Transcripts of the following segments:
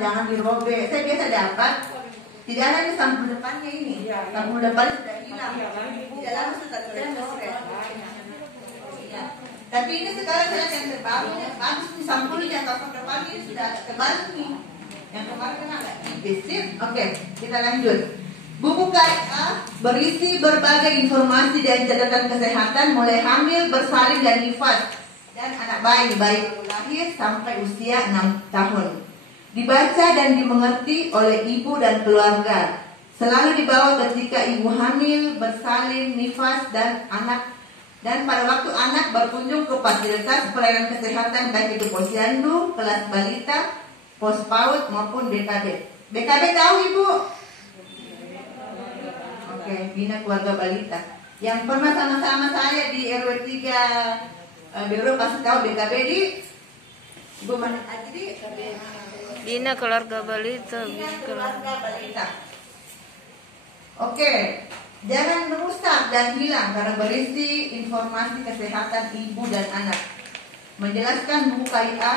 jangan dirobek. Saya biasa dapat, tidak ada nih sampul depannya ini. Sampul depan sudah hilang. Tidak lama sudah tercoret. Tapi ini sekarang saya yang terbaru, bagus nih sampulnya. Sampul depan ini sudah terbaru nih. Yang kemarin kan agak tipis. Oke, kita lanjut. Buku KIA berisi berbagai informasi dan catatan kesehatan mulai hamil, bersalin dan nifas dan anak bayi baru lahir sampai usia 6 tahun. Dibaca dan dimengerti oleh ibu dan keluarga. Selalu dibawa ketika ibu hamil, bersalin, nifas dan pada waktu anak berkunjung ke fasilitas pelayanan kesehatan baik itu posyandu, kelas balita, pos PAUD maupun BKB. BKB tahu ibu? Oke, Bina Keluarga Balita. Yang pernah sama-sama saya di RW 3 Biro pasti tahu BKB di Ibu mana aja di Bina Keluarga Balita. Bina Keluarga Balita. Oke, jangan merusak dan hilang karena berisi informasi kesehatan ibu dan anak. Menjelaskan buku KIA,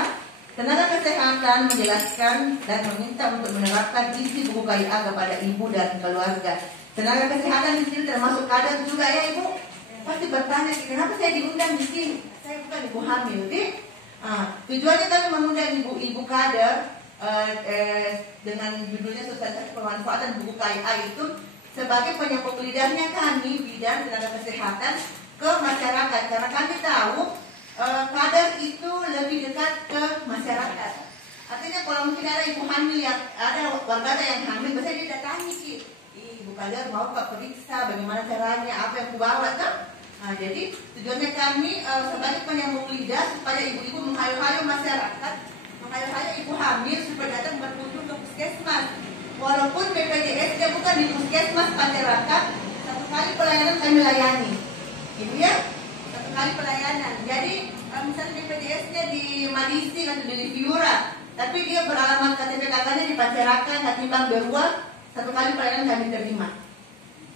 tenaga kesehatan menjelaskan dan meminta untuk menerapkan isi buku KIA kepada ibu dan keluarga. Tenaga kesehatan di sini termasuk kader juga ya ibu. Pasti bertanya, kenapa saya diundang di sini? Saya bukan ibu hamil, deh. Tujuannya kami mengundang ibu-ibu kader dengan judulnya sosialisasi pemanfaatan buku KIA itu sebagai penyambung lidahnya kami bidang tenaga kesehatan ke masyarakat. Karena kami tahu kader itu lebih dekat ke masyarakat. Artinya kalau mungkin ada ibu hamil yang ada warga yang hamil, biasanya dia datangi sih. Ibu kader mau periksa bagaimana caranya, apa yang aku bawa kan? Jadi tujuannya kami sebagai penyambung lidah supaya ibu-ibu menghayu-hayu masyarakat, menghayu-hayu ibu hamil supaya datang berkunjung ke puskesmas. Walaupun BPJS dia bukan di puskesmas masyarakat, satu kali pelayanan kami layani, gitu ya, satu kali pelayanan. Jadi misalnya BPJS-nya di Madisi atau di Viura, tapi dia beralamat KTP kakaknya di Pacerakan, Katimbang Berua, satu kali pelayanan kami terima.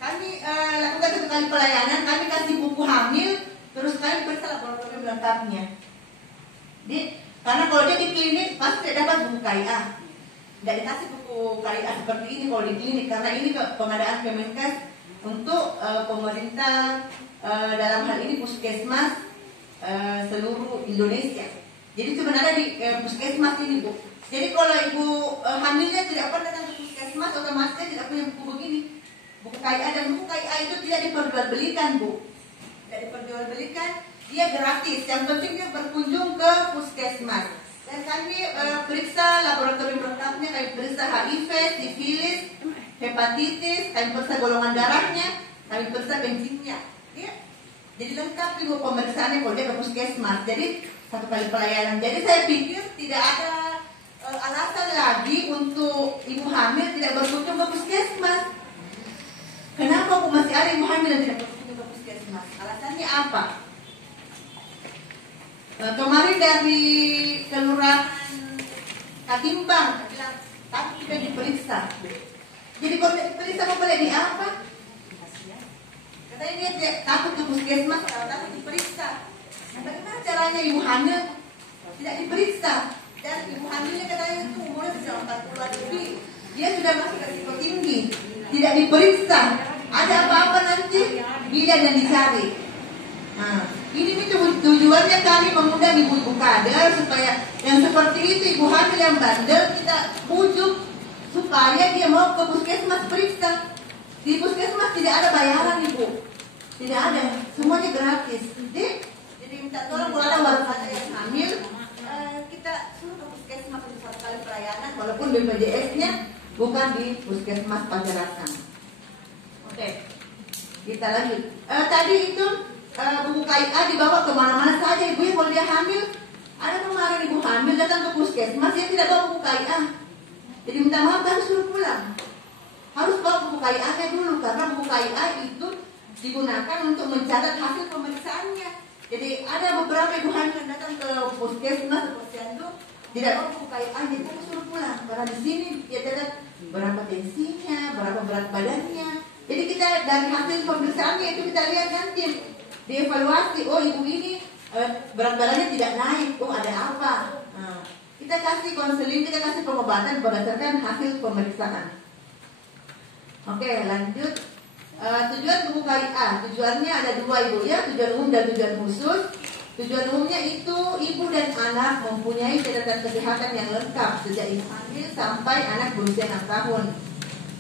Kami lakukan satu kali pelayanan, kami kasih buku hamil, terus kami periksa laboratorium lengkapnya. Karena kalau dia di klinik pasti tidak dapat buku KIA, tidak dikasih buku KIA seperti ini kalau di klinik, karena ini pengadaan Kemenkes untuk pemerintah dalam hal ini puskesmas seluruh Indonesia. Jadi sebenarnya di puskesmas ini bu. Jadi kalau ibu hamilnya tidak pernah datang ke puskesmas, otomatis tidak punya buku begini. Buku KIA, dan buku KIA itu tidak diperjualbelikan bu, tidak diperjualbelikan, dia gratis. Yang penting dia berkunjung ke puskesmas. Dan kami periksa laboratorium lengkapnya, kami periksa HIV, sifilis, hepatitis, kami periksa golongan darahnya, kami periksa bensinnya. Ya. Jadi lengkap ibu pemeriksaannya kalau dia ke puskesmas. Jadi satu kali pelayanan. Jadi saya pikir tidak ada alasan lagi untuk ibu hamil tidak berkunjung ke puskesmas. Kenapa aku masih ada ibu hamil yang tidak berkunjung ke puskesmas? Alasannya apa? Kemarin dari Kelurahan Katimbang bilang, tapi sudah diperiksa. Jadi kalau tidak diperiksa mau boleh di apa? Katanya dia takut ke puskesmas kalau takut diperiksa. Nah, bagaimana caranya ibu hamil tidak diperiksa? Dan ibu hamilnya katanya itu umurnya sudah 40-an lebih. Dia sudah masuk risiko tinggi. Tidak diperiksa, ada apa-apa nanti bidan yang dicari. Nah, ini tujuannya kami mengundang ibu-ibu kader supaya yang seperti itu, ibu hamil yang bandel, kita bujuk supaya dia mau ke puskesmas periksa. Di puskesmas tidak ada bayaran ibu, tidak ada, semuanya gratis. Jadi minta tolong kalau ada warga yang hamil, kita suruh ke puskesmas untuk satu kali pelayanan, walaupun BPJS-nya bukan di puskesmas Pacerakan. Oke, kita lanjut. Tadi itu buku KIA dibawa kemana-mana saja ibu ya kalau dia hamil. Ada kemarin ibu hamil datang ke puskesmas, dia tidak bawa buku KIA. Jadi minta maaf, harus suruh pulang. Harus bawa buku KIA-nya dulu, karena buku KIA itu digunakan untuk mencatat hasil pemeriksaannya. Jadi ada beberapa ibu hamil yang datang ke puskesmas, posyandu, tidak bawa buku KIA-nya, kita suruh pulang. Karena di sini dia catat berapa tensinya, berapa berat badannya. Jadi kita dari hasil pemeriksaannya itu kita lihat nanti dievaluasi. Oh ibu ini berat badannya tidak naik, oh ada apa? Nah, Kita kasih konseling, kita kasih pengobatan berdasarkan hasil pemeriksaan. Oke, lanjut. Tujuan buku KIA, tujuannya ada dua ibu ya, tujuan umum dan tujuan khusus. Tujuan umumnya itu ibu dan anak mempunyai catatan kesehatan yang lengkap sejak ibu hamil sampai anak berusia 6 tahun.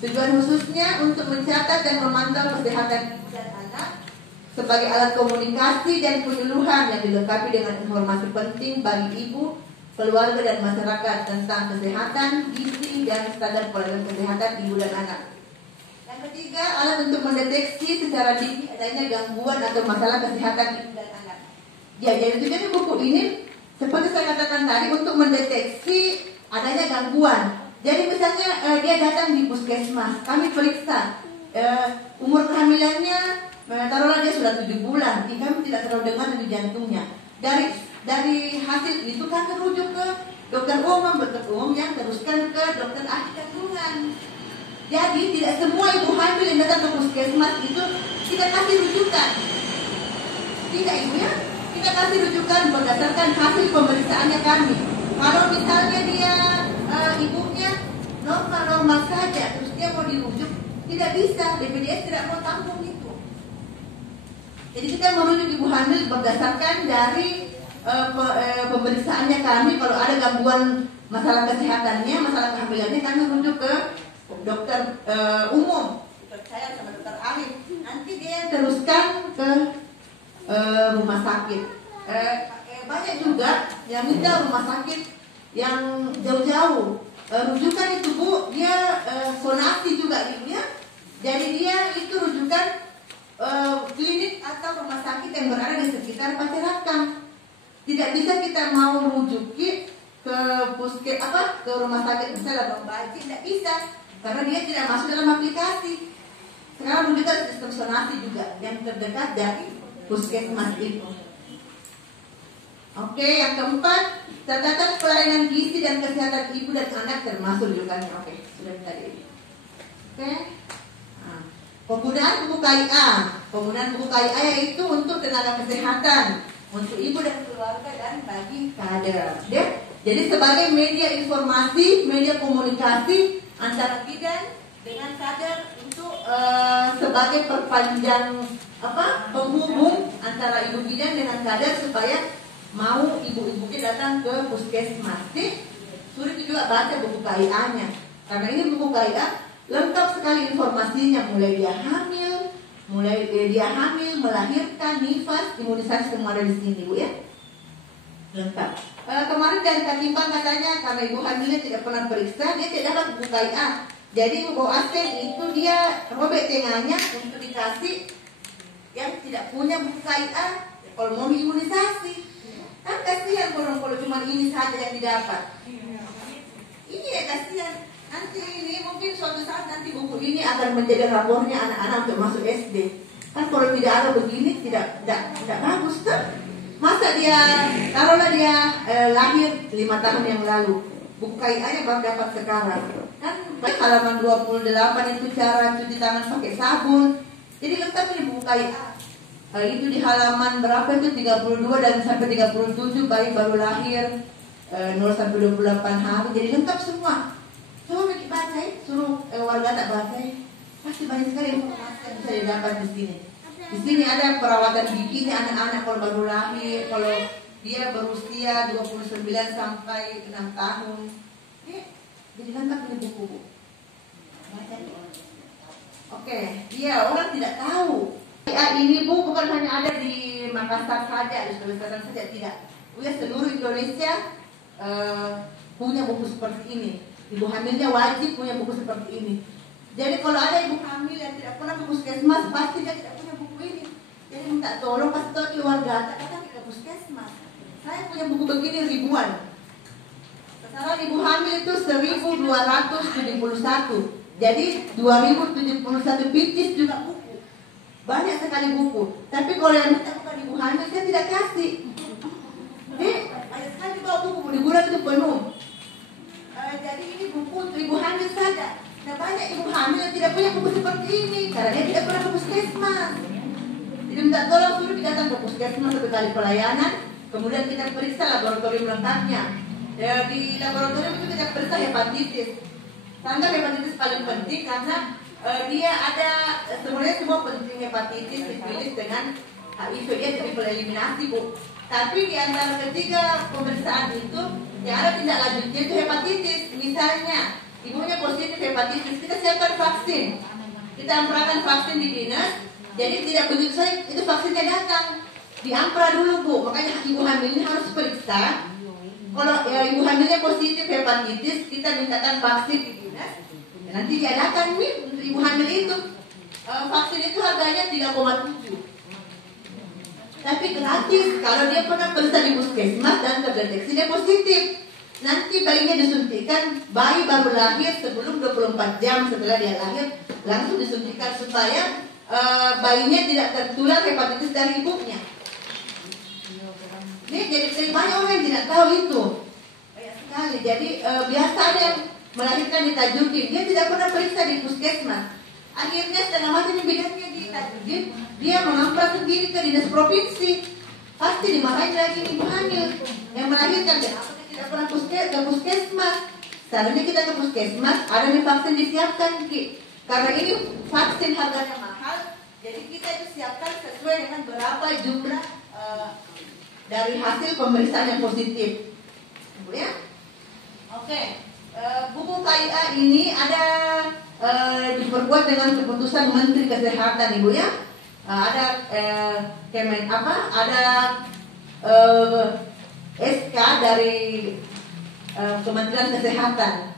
Tujuan khususnya untuk mencatat dan memantau kesehatan ibu dan anak sebagai alat komunikasi dan penyuluhan yang dilengkapi dengan informasi penting bagi ibu, keluarga dan masyarakat tentang kesehatan, gizi dan standar pelayanan kesehatan ibu dan anak. Yang ketiga, alat untuk mendeteksi secara dini adanya gangguan atau masalah kesehatan ibu dan anak. Ya, jadi tujuannya buku ini seperti saya katakan tadi untuk mendeteksi adanya gangguan. Jadi misalnya dia datang di puskesmas, kami periksa umur kehamilannya, taruhlah dia sudah 7 bulan, kami tidak terlalu dengar dari jantungnya. Dari hasil itu kami rujuk ke dokter umum yang teruskan ke dokter ahli kandungan. Jadi tidak semua ibu hamil yang datang ke puskesmas itu kita kasih rujukan. Tidak ibu ya, kita kasih rujukan berdasarkan hasil pemeriksaannya kami. Kalau misalnya dia ibunya normal saja, terus dia mau dirujuk, tidak bisa, BPJS tidak mau tampung itu. Jadi kita merujuk ibu hamil berdasarkan dari pemeriksaannya kami. Kalau ada gangguan masalah kesehatannya, masalah kehamilannya, kami rujuk ke dokter umum, dokter saya sama dokter Arif. Nanti dia teruskan ke rumah sakit. Banyak juga yang minta rumah sakit yang jauh-jauh. Rujukan itu bu, dia sonasi juga ibu ya. Jadi dia itu rujukan klinik atau rumah sakit yang berada di sekitar masyarakat. Tidak bisa kita mau rujuki ke ke rumah sakit misalnya Bang Baji, tidak bisa karena dia tidak masuk dalam aplikasi. Sekarang rujukan sistem sonasi juga yang terdekat dari puskesmas itu. Oke, yang keempat, catatan pelayanan gizi dan kesehatan ibu dan anak termasuk rujukannya. Oke, sudah tadi. Oke. Penggunaan buku KIA. Penggunaan buku KIA yaitu untuk tenaga kesehatan, untuk ibu dan keluarga dan bagi kader. Jadi sebagai media informasi, media komunikasi antara bidan dengan kader untuk sebagai perpanjang penghubung antara ibu bidan dengan kader supaya mau ibu-ibunya datang ke puskesmas. Suruh juga baca buku KIA-nya. Karena ini buku KIA lengkap sekali informasinya, mulai dia hamil, melahirkan, nifas, imunisasi semua ada di sini bu ya. Lengkap. Kemarin dari Katimbang katanya karena ibu hamilnya tidak pernah periksa, dia tidak dapat buku KIA. Jadi ibu Asen itu dia robek tengahnya untuk dikasih yang tidak punya buku KIA kalau mau imunisasi. Kan kasihan kalau cuma ini saja yang didapat. Ini ya kasihan. Nanti ini mungkin suatu saat nanti buku ini akan menjadi rapornya anak-anak untuk masuk SD. Kan kalau tidak ada begini tidak bagus kan? Masa dia taruhlah dia lahir 5 tahun yang lalu, buku KIA-nya baru dapat sekarang. Kan halaman 28 itu cara cuci tangan pakai sabun. Jadi lengkap ini buku KIA. Itu di halaman berapa itu 32 dan sampai 37 bayi baru lahir 0 sampai 28 hari. Jadi lengkap semua. Coba baca suruh warga tak baca. Pasti banyak sekali informasi yang bisa didapat di sini. Di sini ada perawatan giginya anak-anak kalau baru lahir, kalau dia berusia 29 sampai 6 tahun. Jadi lengkap ini buku. Baca. Oke, dia orang tidak tahu. Ini bu bukan hanya ada di Makassar saja, di Sulawesi Selatan saja, tidak. Ya seluruh Indonesia punya buku seperti ini. Ibu hamilnya wajib punya buku seperti ini. Jadi kalau ada ibu hamil yang tidak pernah ke puskesmas, pasti dia tidak punya buku ini. Jadi minta tolong kasih tahu keluarga, katakan ke puskesmas. Saya punya buku begini ribuan. Sekarang ibu hamil itu 1271. Jadi 2071 pieces juga buku. Banyak sekali buku. Tapi kalau yang minta bukan ibu hamil, saya tidak kasih. Banyak sekali bawa buku di gudang itu penuh. Jadi ini buku untuk ibu hamil saja. Nah banyak ibu hamil yang tidak punya buku seperti ini karena dia tidak pernah ke puskesmas. Jadi minta tolong suruh datang ke puskesmas 1 kali pelayanan, kemudian kita periksa laboratorium lengkapnya. Di laboratorium itu kita periksa hepatitis. Standar hepatitis paling penting karena dia ada sebenarnya semua penting, hepatitis, sifilis dengan HIV dia jadi eliminasi Bu. Tapi di antara ketiga pemeriksaan itu yang ada tindak lanjutnya itu hepatitis. Misalnya ibunya positif hepatitis, kita siapkan vaksin. Kita amperakan vaksin di dinas. Jadi tidak begitu saja itu vaksinnya datang, diampra dulu Bu. Makanya ibu hamil ini harus periksa. Kalau ibu hamilnya positif hepatitis, kita mintakan vaksin di dinas. Nanti diadakan nih untuk ibu hamil itu. Vaksin itu harganya 3,7. Tapi gratis kalau dia pernah periksa di puskesmas dan terdeteksi dia positif. Nanti bayinya disuntikan, bayi baru lahir sebelum 24 jam setelah dia lahir langsung disuntikan supaya bayinya tidak tertular hepatitis dari ibunya. Ini jadi banyak orang yang tidak tahu itu. Banyak sekali. Jadi biasa ada yang melahirkan di Tajudin, dia tidak pernah periksa di puskesmas. Akhirnya setengah mati bidangnya di Tajudin, dia mengampar sendiri ke dinas provinsi. Pasti dimarahin lagi ibu hamil yang melahirkan. Kenapa tidak pernah ke puskesmas? Seharusnya kita ke puskesmas, ada nih vaksin disiapkan Ki. Karena ini vaksin harganya mahal, jadi kita itu siapkan sesuai dengan berapa jumlah dari hasil pemeriksaan yang positif, Bu ya. Oke, buku KIA ini ada diperkuat dengan keputusan Menteri Kesehatan, Ibu ya. Ada ada SK dari Kementerian Kesehatan.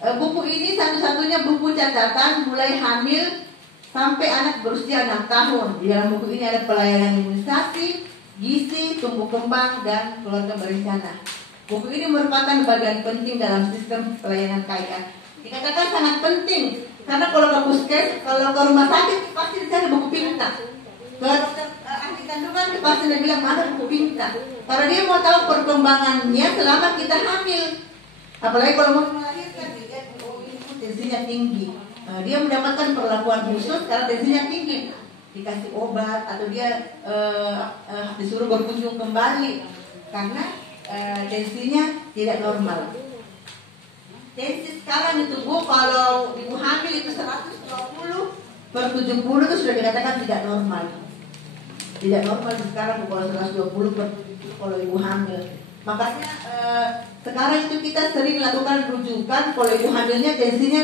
Buku ini satu-satunya buku catatan mulai hamil sampai anak berusia 6 tahun. Di dalam buku ini ada pelayanan imunisasi, gizi, tumbuh kembang, dan keluarga berencana. Buku ini merupakan bagian penting dalam sistem pelayanan KIA. Dikatakan sangat penting karena kalau ke kalau ke rumah sakit pasti dicari buku pinta. Ke dokter ahli kandungan pasti dia bilang mana buku pinta. Karena dia mau tahu perkembangannya selama kita hamil. Apalagi kalau mau melahirkan, dilihat ini tensinya tinggi. Dia mendapatkan perlakuan khusus karena tensinya tinggi. Dikasih obat atau dia disuruh berkunjung kembali karena tensinya tidak normal. Tensi sekarang itu Bu, kalau ibu hamil itu 120/70 itu sudah dikatakan tidak normal. Tidak normal sekarang Bu, kalau 120/70 kalau ibu hamil. Makanya sekarang itu kita sering lakukan rujukan kalau ibu hamilnya tensinya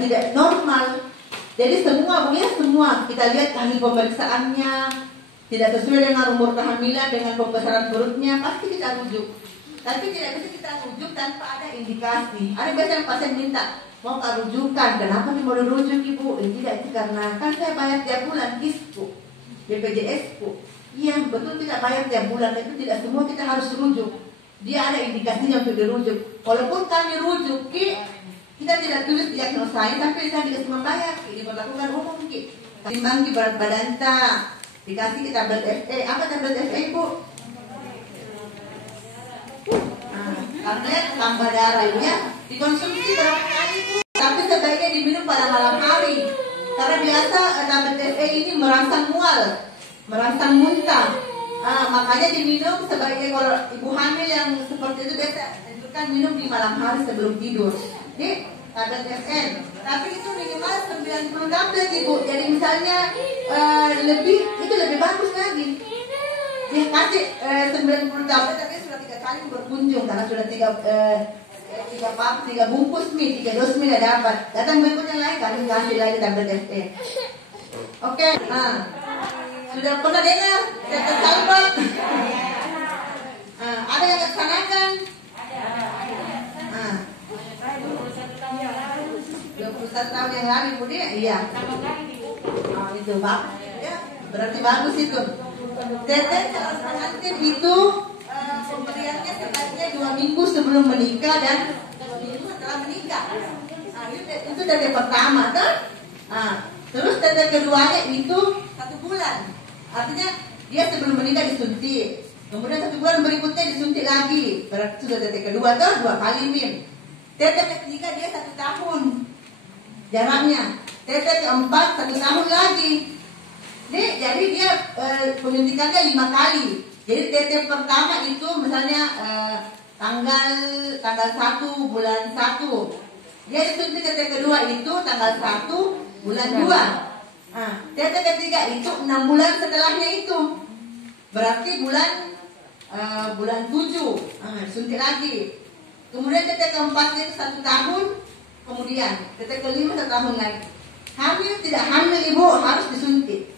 tidak normal. Jadi semua Bu ya, semua kita lihat hasil pemeriksaannya tidak sesuai dengan umur kehamilan, dengan pembesaran perutnya, pasti kita rujuk. Tapi tidak bisa kita rujuk tanpa ada indikasi. Ada biasanya pasien minta mau rujukan, kenapa nih mau dirujuk Ibu? Tidak, itu karena kan saya bayar tiap bulan KIS-ku, BPJS-ku. Iya betul, tidak bayar tiap bulan, itu tidak semua kita harus rujuk. Dia ada indikasinya untuk dirujuk. Walaupun kami rujuk kita tidak tulis diagnosanya, tapi saya dikasih membayar, diberlakukan umum timbang berat badan dikasih kita tablet FE. Apa tablet FE Ibu? Tablet tambah darah ya. Dikonsumsi berapa kali Bu? Tapi sebaiknya diminum pada malam hari. Karena biasa tablet FE ini merangsang mual, merangsang muntah. Makanya diminum sebaiknya kalau ibu hamil yang seperti itu biasa anjurkan minum di malam hari sebelum tidur. Ini tablet FN. Tapi itu minimal 90 tablet Ibu. Jadi misalnya itu lebih bagus lagi. Dia kasih 90 tablet tapi sudah 3 kali berkunjung karena sudah 3 bungkus mie, 3 dos mie dapat. Datang berikutnya lagi kami kasih lagi tablet FN. Oke, sudah pernah dengar tetes salpot? Ada yang laksanakan? 21 tahun yang lalu Bu dia? Iya. Itu Pak. Ya, berarti bagus itu. Tetes pengantin itu pemberiannya sebaiknya 2 minggu sebelum menikah dan 2 minggu setelah menikah. Itu tetes pertama kan? Terus tetes keduanya itu 1 bulan. Artinya dia sebelum menikah disuntik. Kemudian 1 bulan berikutnya disuntik lagi. Berarti sudah tetes kedua tuh 2 kali min. Tetes ketiga dia 1 tahun jaraknya. Tetes keempat 1 tahun lagi. Jadi dia penyuntikannya 5 kali. Jadi tetes pertama itu misalnya tanggal 1 bulan 1. Dia disuntik tetes kedua itu tanggal 1 bulan 2. Tetes ketiga itu 6 bulan setelahnya itu. Berarti bulan 7 suntik lagi. Kemudian tetes keempatnya itu 1 tahun. Kemudian tetes kelima 1 tahun lagi. Hamil tidak hamil ibu harus disuntik.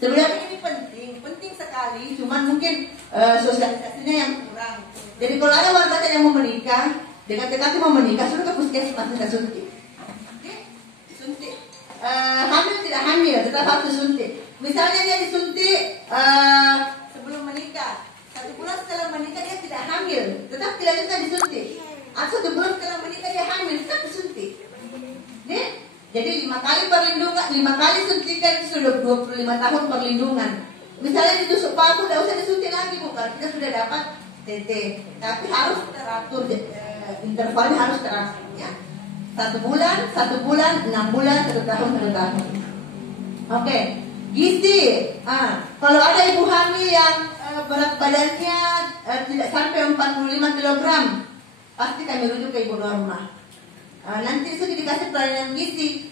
Sebenarnya ini penting sekali. Cuman mungkin sosialisasinya yang kurang. Jadi kalau ada warga yang mau menikah, dekat-dekat mau menikah, sudah ke puskesmas kita suntik. Suntik. Hamil tidak hamil, tetap harus disuntik. Misalnya dia disuntik sebelum menikah, 1 bulan setelah menikah dia tidak hamil, tetap dilanjutkan disuntik. Atau 1 bulan setelah menikah dia hamil, tetap disuntik. Jadi 5 kali perlindungan, 5 kali suntikan itu sudah 25 tahun perlindungan. Misalnya ditusuk paku, tidak usah disuntik lagi bukan? Kita sudah dapat TT, tapi harus teratur, intervalnya harus teratur ya. 1 bulan, 6 bulan, 1 tahun, 1 tahun. Oke, gizi. Kalau ada ibu hamil yang berat badannya tidak sampai 45 kg, pasti kami rujuk ke ibu normal. Nanti sudah dikasih pelayanan gizi.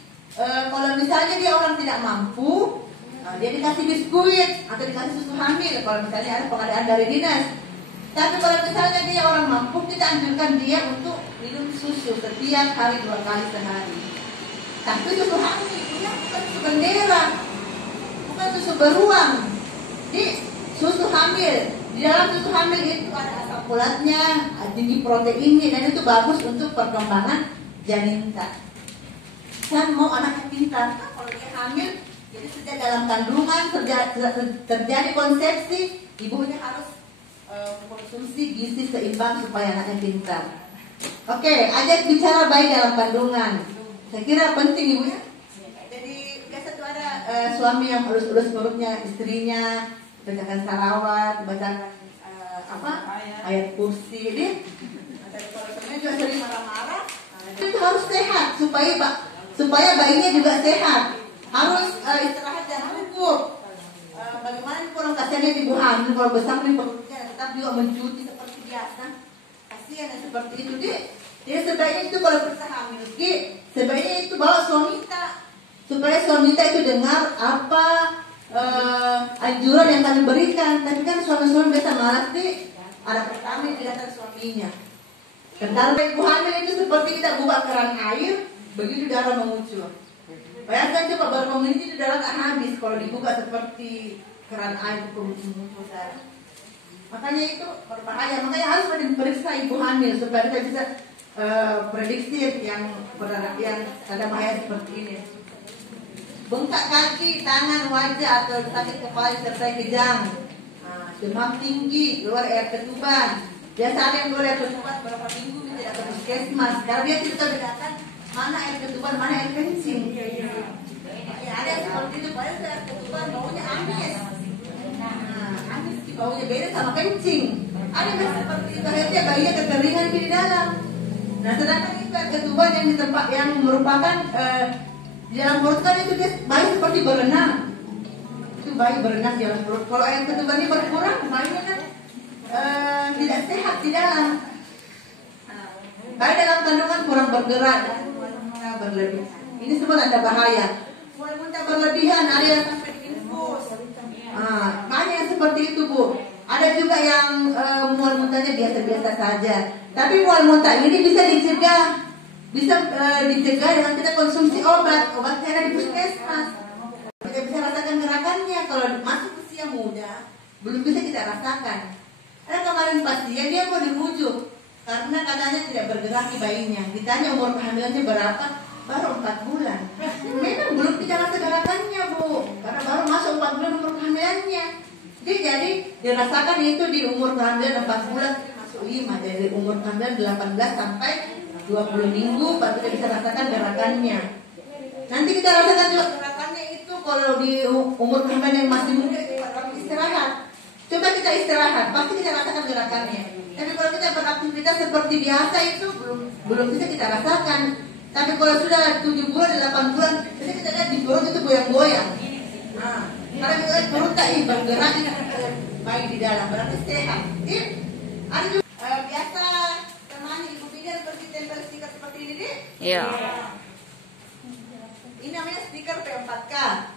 Kalau misalnya dia orang tidak mampu, dia dikasih biskuit atau dikasih susu hamil. Kalau misalnya ada pengadaan dari dinas. Tapi kalau misalnya dia orang mampu, kita anjurkan dia untuk minum susu setiap hari 2 kali sehari. Tapi susu hamil ya, bukan susu bendera, bukan susu beruang. Jadi susu hamil, di dalam susu hamil itu ada asam folatnya, tinggi proteinnya, dan itu bagus untuk perkembangan janinnya. Kan mau anaknya pintar, kalau dia hamil, jadi sejak dalam kandungan terjadi konsepsi, ibunya harus konsumsi gizi seimbang supaya anaknya pintar. Oke, ajak bicara baik dalam kandungan. Saya kira penting ibu ya. Jadi biasa tuh ada suami yang urus-urus perutnya istrinya, bacakan salawat, bacakan ayat kursi. Jadi kalau suaminya juga sering marah-marah, itu harus sehat supaya bayinya juga sehat. Harus istirahat dan cukup. Bagaimana kurang kasihannya ibu hamil kalau besar di perutnya, tetap juga mencuti seperti biasa. Kasihan seperti itu deh. Jadi sebaiknya itu kalau kita hamil, sebaiknya itu bawa suamita supaya suamita itu dengar apa anjuran yang kalian berikan. Tapi kan suami-suami biasa malas deh. Ada pertama yang tidak ada suaminya. Kalau ibu hamil itu seperti kita buka keran air, begitu darah mengucur. Bayangkan coba baru menit itu darah tak habis kalau dibuka seperti keran air mengucur darah. Makanya itu berbahaya. Makanya harus diperiksa ibu hamil supaya kita bisa prediksi yang ada bahaya seperti ini. Bengkak kaki, tangan, wajah atau sakit kepala disertai kejang, demam tinggi, keluar air ketuban. Biasa ada yang keluar air ketuban berapa minggu tidak ke puskesmas. Karena dia tidak bedakan mana air ketuban, mana air kencing. Ya, ada yang seperti itu, padahal air ketuban baunya amis. Amis baunya beda sama kencing. Ada yang seperti itu, akhirnya bayinya kekeringan di dalam. Nah, sedangkan itu air ketuban yang di tempat yang merupakan di dalam perut kan itu dia bayi seperti berenang. Itu bayi berenang di dalam perut. Kalau air ketuban ini berkurang, bayinya kan tidak sehat di dalam. Bayi dalam kandungan kurang bergerak dan muntah berlebihan. Ini semua ada bahaya. Muntah berlebihan, ada yang sampai infus. Banyak yang seperti itu bu. Ada juga yang mual muntahnya biasa-biasa saja. Tapi mual muntah ini bisa dicegah. Bisa dicegah dengan kita konsumsi obat. Obatnya ada di puskesmas. Kita bisa rasakan gerakannya. Kalau masuk usia muda, belum bisa kita rasakan. Ada kemarin pasien dia mau dirujuk karena katanya tidak bergerak di bayinya. Ditanya umur kehamilannya berapa, baru 4 bulan. Memang belum kita rasa gerakannya bu, karena baru masuk 4 bulan umur kehamilannya. Jadi dirasakan itu di umur kehamilan 4 bulan masuk 5. Dari umur kehamilan 18 sampai 20 minggu baru kita bisa rasakan gerakannya. Nanti kita rasakan juga gerakannya itu kalau di umur kehamilan yang masih muda itu pada istirahat. Coba kita istirahat, pasti kita rasakan gerakannya. Tapi kalau kita beraktivitas seperti biasa itu belum bisa kita rasakan. Tapi kalau sudah 7 bulan, 8 bulan, jadi kita lihat di perut itu goyang-goyang. Karena kita lihat perut tak bergerak bayi di dalam, berarti sehat. Ada juga ini Dik? Iya. Ini namanya stiker P4K.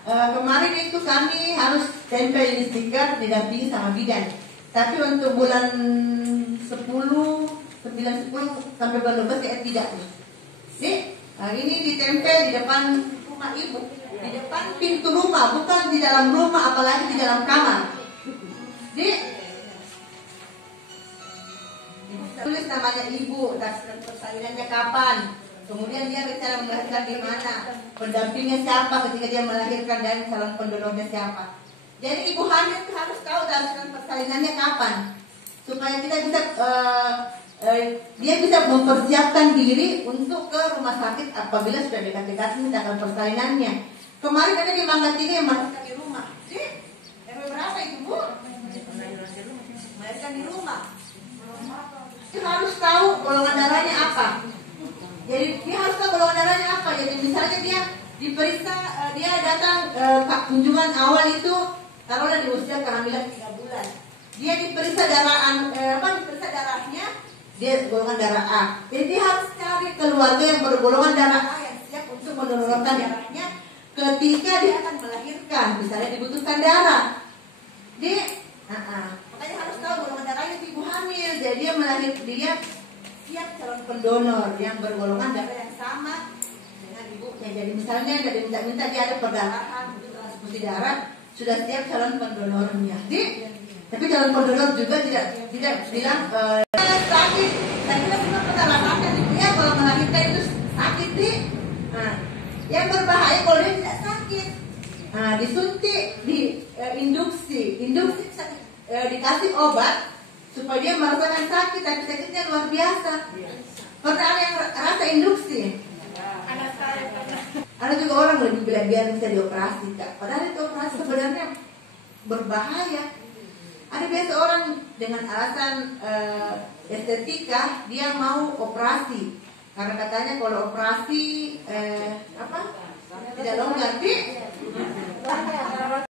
Kemarin itu kami harus tempel ini stiker didampingi sama bidan. Tapi untuk bulan 10, 9, 10 sampai bulan 12 ya tidak nih. Dik, ini ditempel di depan rumah ibu, di depan pintu rumah, bukan di dalam rumah, apalagi di dalam kamar. Dik, tulis namanya ibu, dan persalinannya kapan. Kemudian dia rencana melahirkan di mana, pendampingnya siapa ketika dia melahirkan, dan calon pendonornya siapa. Jadi ibu hamil itu harus tahu daftar persalinannya kapan, supaya kita bisa dia bisa mempersiapkan diri untuk ke rumah sakit apabila sudah dekat-dekat tanggal persalinannya. Kemarin ada di Mangga 3 yang melahirkan di rumah. Jadi RW berapa itu Bu? Melahirkan di rumah. Dia harus tahu golongan darahnya apa. Jadi dia harus tahu golongan darahnya apa. Jadi misalnya dia diperiksa, dia datang kunjungan awal itu taruhlah di usia kehamilan 3 bulan. Dia diperiksa diperiksa darahnya, dia golongan darah A. Jadi dia harus cari keluarga yang bergolongan darah A yang siap untuk mendonorkan darahnya ketika dia akan melahirkan. Misalnya dibutuhkan darah. Makanya harus tahu golongan darahnya ibu hamil. Jadi dia siap calon pendonor yang bergolongan darah yang sama dengan ibunya. Jadi misalnya dari minta dia ada perdarahan untuk transfusi darah, sudah siap calon pendonornya. Tapi calon pendonor juga tidak bilang sakit. Dan kita semua pernah rasakan ya kalau melahirkan itu sakit yang berbahaya kalau dia tidak sakit. Disuntik, induksi dikasih obat supaya dia merasakan sakit, tapi sakitnya luar biasa. Pernah ada yang rasa induksi? Ada juga orang lebih bilang biar bisa dioperasi, Kak. Padahal itu operasi sebenarnya berbahaya. Ada biasa orang dengan alasan estetika dia mau operasi karena katanya kalau operasi tidak longgar.